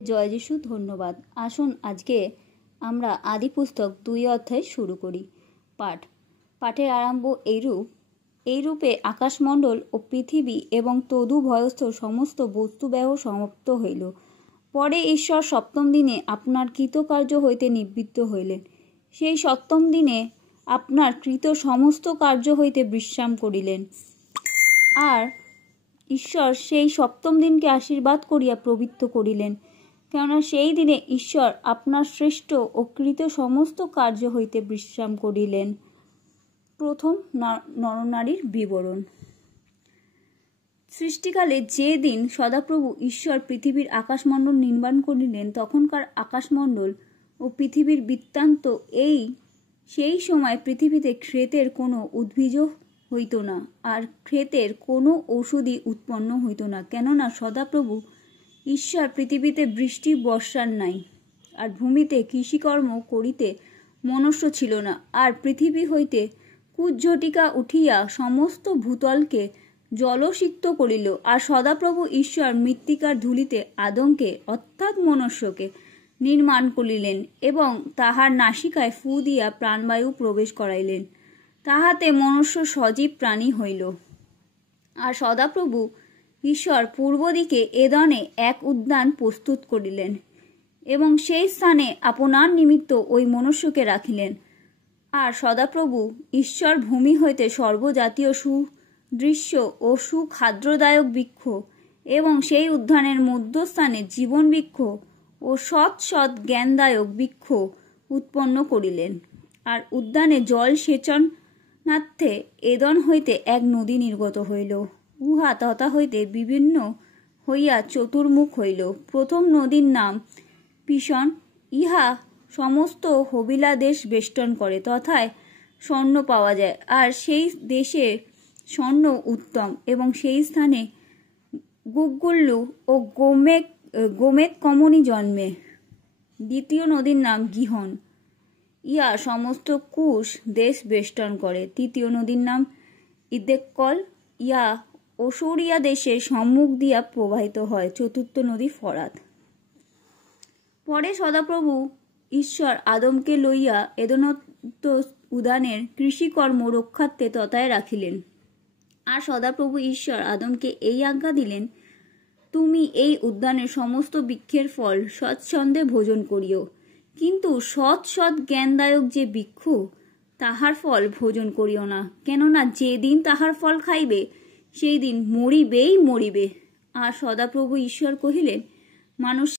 জয় যিশু। ধন্যবাদ। আসুন আজকে আমরা আদি পুস্তক 2 অধ্যায় শুরু করি। পাঠের আরম্ভ এইরূপে আকাশমণ্ডল ও পৃথিবী এবং তদু ভয়স্থ সমস্ত বস্তুব্যহ সমাপ্ত হইল। পরে ঈশ্বর সপ্তম দিনে আপনার কৃতকার্য হইতে নিবৃত্ত হইলেন। সেই সপ্তম দিনে আপনার কৃত সমস্ত কার্য হইতে বিশ্রাম করিলেন। আর ঈশ্বর সেই সপ্তম দিনকে আশীর্বাদ করিয়া পবিত্র করিলেন, কেননা সেই দিনে ঈশ্বর আপনার শ্রেষ্ঠ ও কৃত সমস্ত কার্য হইতে বিশ্রাম করিলেন। প্রথম নরনারীর বিবরণ। সৃষ্টিকালে যে দিন সদাপ্রভু ঈশ্বর পৃথিবীর আকাশমণ্ডল নির্মাণ করিলেন, তখনকার আকাশমণ্ডল ও পৃথিবীর বৃত্তান্ত সেই সময় পৃথিবীতে ক্ষেতের কোনো উদ্ভিজ হইত না, আর ক্ষেতের কোনো ঔষধি উৎপন্ন হইত না, কেননা সদাপ্রভু ঈশ্বর পৃথিবীতে বৃষ্টি বর্ষার নাই, আর ভূমিতে কৃষিকর্ম করিতে মনুষ্য ছিল না। আর পৃথিবী হইতে কুজ্ঝটিকা উঠিয়া সমস্ত ভূতলকে জলসিক্ত করিল। আর সদাপ্রভু ঈশ্বর মৃত্তিকার ধূলিতে আদমকে অর্থাৎ মনুষ্যকে নির্মাণ করিলেন এবং তাহার নাসিকায় ফু দিয়া প্রাণবায়ু প্রবেশ করাইলেন, তাহাতে মনুষ্য সজীব প্রাণী হইল। আর সদাপ্রভু ঈশ্বর পূর্ব দিকে এদনে এক উদ্যান প্রস্তুত করিলেন এবং সেই স্থানে আপনার নিমিত্ত ওই মনুষ্যকে রাখিলেন। আর সদাপ্রভু ঈশ্বর ভূমি হইতে সর্বজাতীয় সুদৃশ্য ও সুখাদ্যদায়ক বৃক্ষ এবং সেই উদ্যানের মধ্যস্থানে জীবন বৃক্ষ ও সৎ জ্ঞানদায়ক বৃক্ষ উৎপন্ন করিলেন। আর উদ্যানে জল সেচনার্থে এদন হইতে এক নদী নির্গত হইল। উহা তথা হইতে বিভিন্ন হইয়া চতুর্মুখ হইল। প্রথম নদীর নাম পিশন। ইহা সমস্ত হবিলা দেশ বেষ্টন করে, তথায় স্বর্ণ পাওয়া যায়। আর সেই দেশে স্বর্ণ উত্তম এবং সেই স্থানে গুগগুল্লু ও গোমেদ কমনি জন্মে। দ্বিতীয় নদীর নাম গিহন। ইহা সমস্ত কুশ দেশ বেষ্টন করে। তৃতীয় নদীর নাম ইদ্দেকল। ইহা অসুরিয়া দেশের সম্মুখ দিয়া প্রবাহিত হয়। চতুর্থ নদী ফরাত। পরে সদাপ্রভু ঈশ্বর আদমকে লইয়া এদনত উদ্যানের কৃষিকর্ম রক্ষার্থে তথায় রাখিলেন। আর সদাপ্রভু ঈশ্বর আদমকে এই আজ্ঞা দিলেন, তুমি এই উদ্যানের সমস্ত বৃক্ষের ফল স্বচ্ছন্দে ভোজন করিও, কিন্তু সৎ জ্ঞানদায়ক যে বৃক্ষ, তাহার ফল ভোজন করিও না, কেননা যেদিন তাহার ফল খাইবে সেই দিন মরিবে। আর সদাপ্রভু ঈশ্বর কহিলেন, মানুষ